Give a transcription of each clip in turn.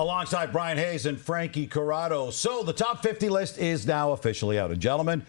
Alongside Brian Hayes and Frankie Corrado. So the top 50 list is now officially out. And gentlemen,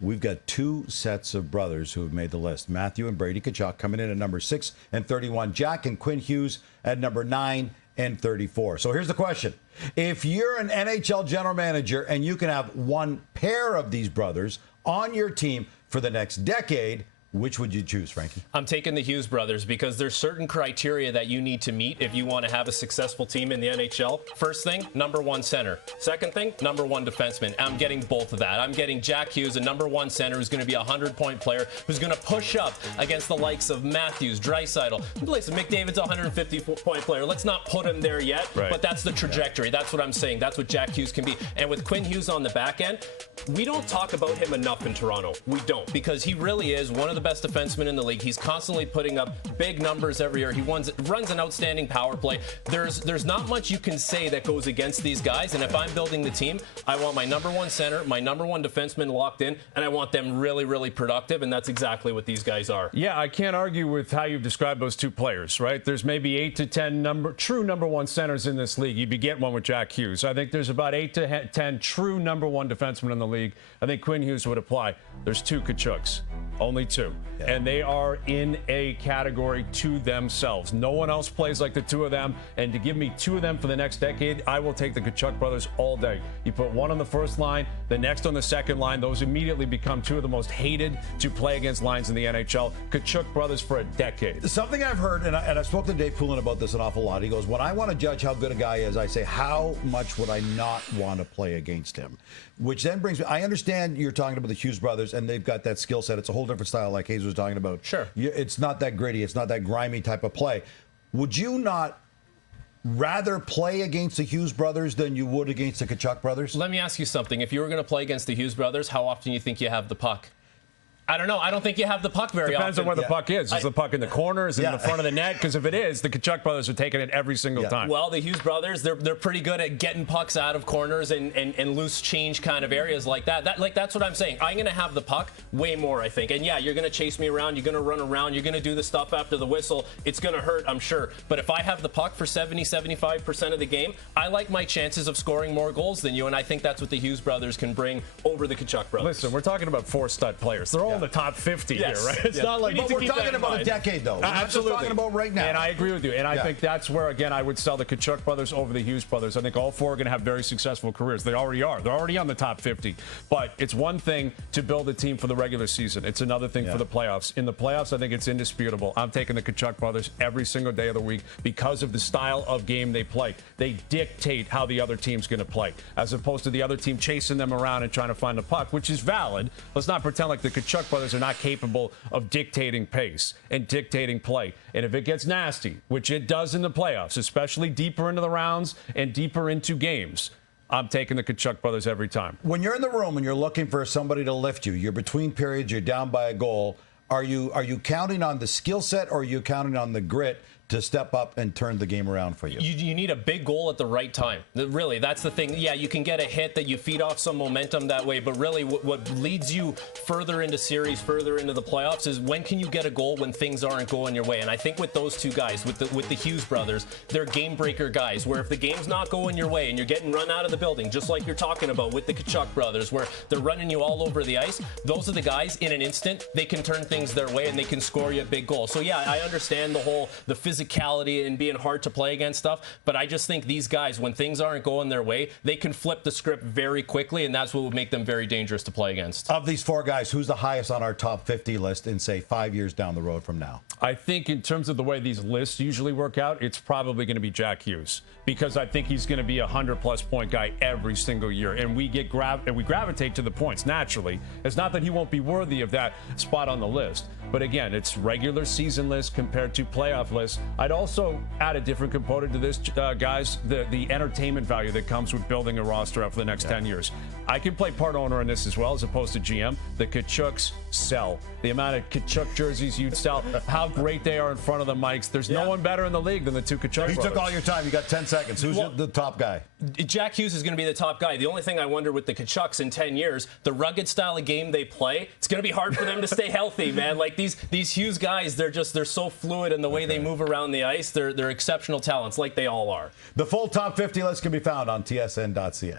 we've got two sets of brothers who have made the list. Matthew and Brady Tkachuk coming in at number 6 and 31. Jack and Quinn Hughes at number 9 and 34. So here's the question. If you're an NHL general manager and you can have one pair of these brothers on your team for the next decade, which would you choose, Frankie? I'm taking the Hughes brothers because there's certain criteria that you need to meet if you want to have a successful team in the NHL. First thing, number 1 center. Second thing, number 1 defenseman. I'm getting both of that. I'm getting Jack Hughes, a number 1 center who's going to be a 100-point player who's going to push up against the likes of Matthews, Draisaitl. Listen, McDavid's a 150-point player. Let's not put him there yet, but that's the trajectory. That's what I'm saying. That's what Jack Hughes can be. And with Quinn Hughes on the back end, we don't talk about him enough in Toronto. We don't, because he really is one of the best defensemen in the league. He's constantly putting up big numbers every year. He runs an outstanding power play. There's not much you can say that goes against these guys. And if I'm building the team, I want my number 1 center, my number 1 defenseman locked in, and I want them really, really productive. And that's exactly what these guys are. Yeah, I can't argue with how you've described those two players, right? There's maybe 8 to 10 true number 1 centers in this league. You'd be getting one with Jack Hughes. I think there's about 8 to 10 true number 1 defensemen in the league. I think Quinn Hughes would apply. There's 2 Tkachuks. Only 2. Yeah. And they are in a category to themselves. No one else plays like the 2 of them. And to give me 2 of them for the next decade, I will take the Tkachuk brothers all day. You put one on the first line, the next on the second line. Those immediately become 2 of the most hated to play against lines in the NHL. Tkachuk brothers for a decade. Something I've heard, and I've spoken to Dave Poulin about this an awful lot. He goes, when I want to judge how good a guy is, I say, how much would I not want to play against him? Which then brings me, I understand you're talking about the Hughes brothers, and they've got that skill set. It's a whole different style, like Hayes was talking about. Sure. It's not that gritty. It's not that grimy type of play. Would you not rather play against the Hughes brothers than you would against the Tkachuk brothers? Let me ask you something. If you were going to play against the Hughes brothers, how often do you think you have the puck? I don't know. I don't think you have the puck very Depends often. on where the puck is. Is the puck in the corner? Is it in the front of the net? Because if it is, the Tkachuk brothers are taking it every single time. Well, the Hughes brothers, they're pretty good at getting pucks out of corners and loose change kind of areas like that. That's what I'm saying. I'm going to have the puck way more, I think. And yeah, you're going to chase me around. You're going to run around. You're going to do the stuff after the whistle. It's going to hurt, I'm sure. But if I have the puck for 70-75% of the game, I like my chances of scoring more goals than you. And I think that's what the Hughes brothers can bring over the Tkachuk brothers. Listen, we're talking about 4 stud players. They're all in the top 50. Yes. Here, right? It's not like we're talking about a decade, though. We're Absolutely. not just talking about right now. And I agree with you. And I think that's where, again, I would sell the Tkachuk brothers over the Hughes brothers. I think all 4 are going to have very successful careers. They already are. They're already on the top 50. But it's one thing to build a team for the regular season. It's another thing for the playoffs. In the playoffs, I think it's indisputable. I'm taking the Tkachuk brothers every single day of the week because of the style of game they play. They dictate how the other team's going to play, as opposed to the other team chasing them around and trying to find the puck, which is valid. Let's not pretend like the Tkachuk brothers are not capable of dictating pace and dictating play. And if it gets nasty, which it does in the playoffs, especially deeper into the rounds and deeper into games, I'm taking the Tkachuk brothers every time. When you're in the room and you're looking for somebody to lift you, you're between periods, you're down by a goal, are you counting on the skill set, or are you counting on the grit to step up and turn the game around for you? You need a big goal at the right time. Really, that's the thing. Yeah, you can get a hit that you feed off some momentum that way, but really what leads you further into series, further into the playoffs is when can you get a goal when things aren't going your way. And I think with those 2 guys, with the Hughes brothers, they're game breaker guys, where if the game's not going your way and you're getting run out of the building, just like you're talking about with the Tkachuk brothers, where they're running you all over the ice, those are the guys in an instant, they can turn things their way and they can score you a big goal. So yeah, I understand the physicality and being hard to play against stuff, but I just think these guys, when things aren't going their way, they can flip the script very quickly, and that's what would make them very dangerous to play against. Of these 4 guys, who's the highest on our top 50 list in, say, 5 years down the road from now? I think in terms of the way these lists usually work out, it's probably going to be Jack Hughes, because I think he's going to be a 100-plus point guy every single year, and we gravitate to the points naturally. It's not that he won't be worthy of that spot on the list, but again, it's regular season list compared to playoff lists. I'd also add a different component to this, guys, the entertainment value that comes with building a roster out for the next 10 years. I can play part owner in this as well, as opposed to GM. The Tkachuks sell. The amount of Tkachuk jerseys you'd sell, how great they are in front of the mics. There's no one better in the league than the two Tkachuk You brothers. took all your time. You got 10 seconds. Who's the top guy? Jack Hughes is going to be the top guy. The only thing I wonder with the Tkachuks in 10 years, the rugged style of game they play, it's going to be hard for them to stay healthy, man. Like these Hughes guys, they're so fluid in the way they move around the ice. They're exceptional talents, like they all are. The full top 50 list can be found on tsn.ca.